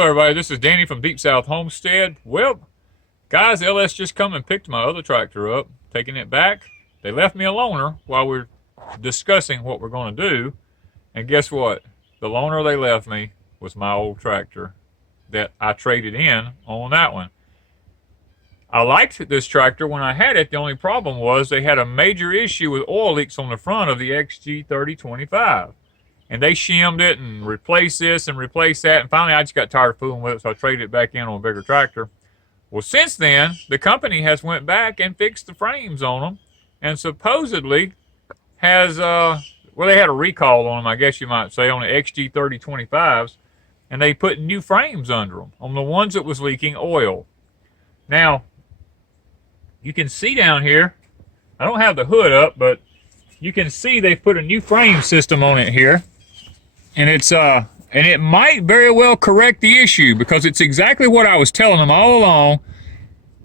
Hello everybody, this is Danny from Deepsouth Homestead. Well, guys, LS just come and picked my other tractor up, taking it back. They left me a loaner while we're discussing what we're going to do. And guess what? The loaner they left me was my old tractor that I traded in on that one. I liked this tractor when I had it. The only problem was they had a major issue with oil leaks on the front of the XG3025. And they shimmed it and replaced this and replaced that. And finally, I just got tired of fooling with it, so I traded it back in on a bigger tractor. Well, since then, the company has went back and fixed the frames on them. And supposedly has, well, they had a recall on them, I guess you might say, on the XG3025s. And they put new frames under them on the ones that was leaking oil. Now, you can see down here, I don't have the hood up, but you can see they put a new frame system on it here. And it's and it might very well correct the issue, because it's exactly what I was telling them all along.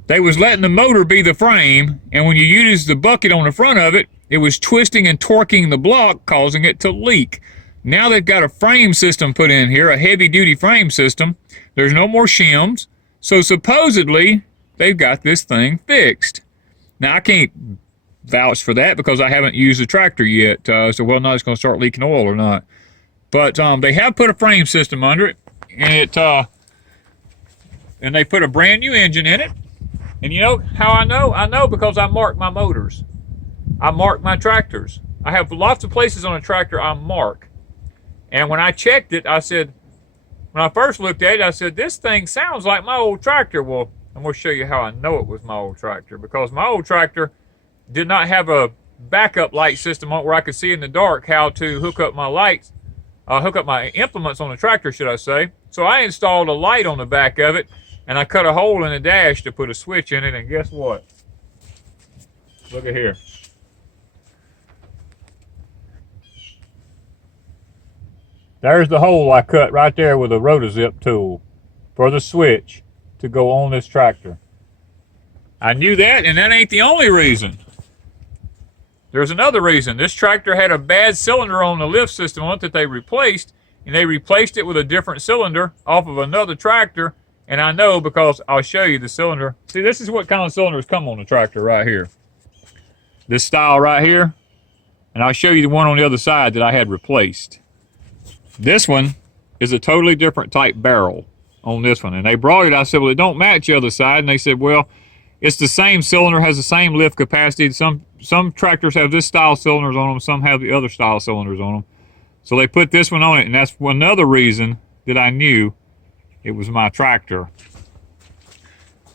They was letting the motor be the frame, and when you use the bucket on the front of it, it was twisting and torquing the block, causing it to leak. Now they've got a frame system put in here, a heavy-duty frame system. There's no more shims, so supposedly they've got this thing fixed. Now I can't vouch for that because I haven't used the tractor yet, so whether or not it's going to start leaking oil or not. But they have put a frame system under it, and and they put a brand new engine in it. And you know how I know? I know because I mark my motors. I mark my tractors. I have lots of places on a tractor I mark. And when I checked it, I said, when I first looked at it, I said, this thing sounds like my old tractor. Well, I'm going to show you how I know it was my old tractor, because my old tractor did not have a backup light system on it where I could see in the dark how to hook up my lights. Hook up my implements on the tractor, should I say. So I installed a light on the back of it, and I cut a hole in the dash to put a switch in it, and guess what? Look at here. There's the hole I cut right there with a rotozip tool for the switch to go on this tractor. I knew that, and that ain't the only reason. There's another reason. This tractor had a bad cylinder on the lift system on it that they replaced, and they replaced it with a different cylinder off of another tractor. And I know because I'll show you the cylinder. See, this is what kind of cylinders come on the tractor right here. This style right here. And I'll show you the one on the other side that I had replaced. This one is a totally different type barrel on this one. And they brought it, I said, well, it don't match the other side. And they said, well, it's the same cylinder, has the same lift capacity. Some tractors have this style cylinders on them, some have the other style cylinders on them. So they put this one on it, and that's another reason that I knew it was my tractor.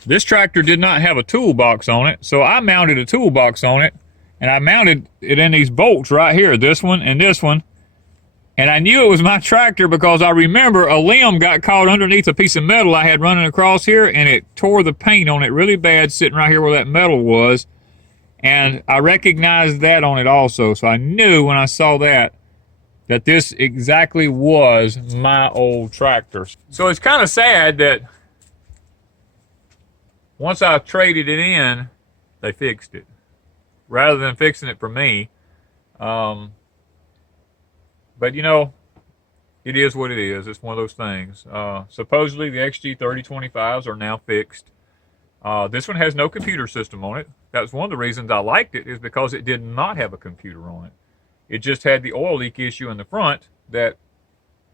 This tractor did not have a toolbox on it, so I mounted a toolbox on it, and I mounted it in these bolts right here, this one and this one. And I knew it was my tractor because I remember a limb got caught underneath a piece of metal I had running across here, and it tore the paint on it really bad sitting right here where that metal was. And I recognized that on it also. So I knew when I saw that this exactly was my old tractor. So it's kind of sad that once I traded it in, they fixed it rather than fixing it for me. But you know, it is what it is. It's one of those things. Supposedly the XG3025s are now fixed. This one has no computer system on it. That was one of the reasons I liked it, is because it did not have a computer on it. It just had the oil leak issue in the front that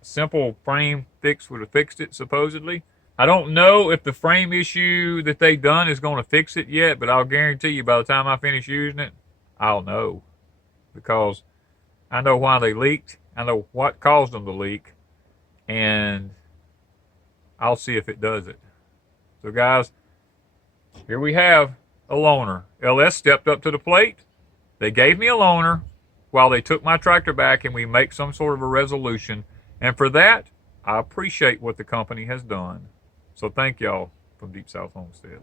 simple frame fix would have fixed it, supposedly. I don't know if the frame issue that they done is going to fix it yet, but I'll guarantee you by the time I finish using it, I'll know. Because I know why they leaked. I know what caused them to leak. And I'll see if it does it. So guys, here we have a loaner. LS stepped up to the plate. They gave me a loaner while they took my tractor back, and we make some sort of a resolution. And for that, I appreciate what the company has done. So thank y'all from Deepsouth Homestead.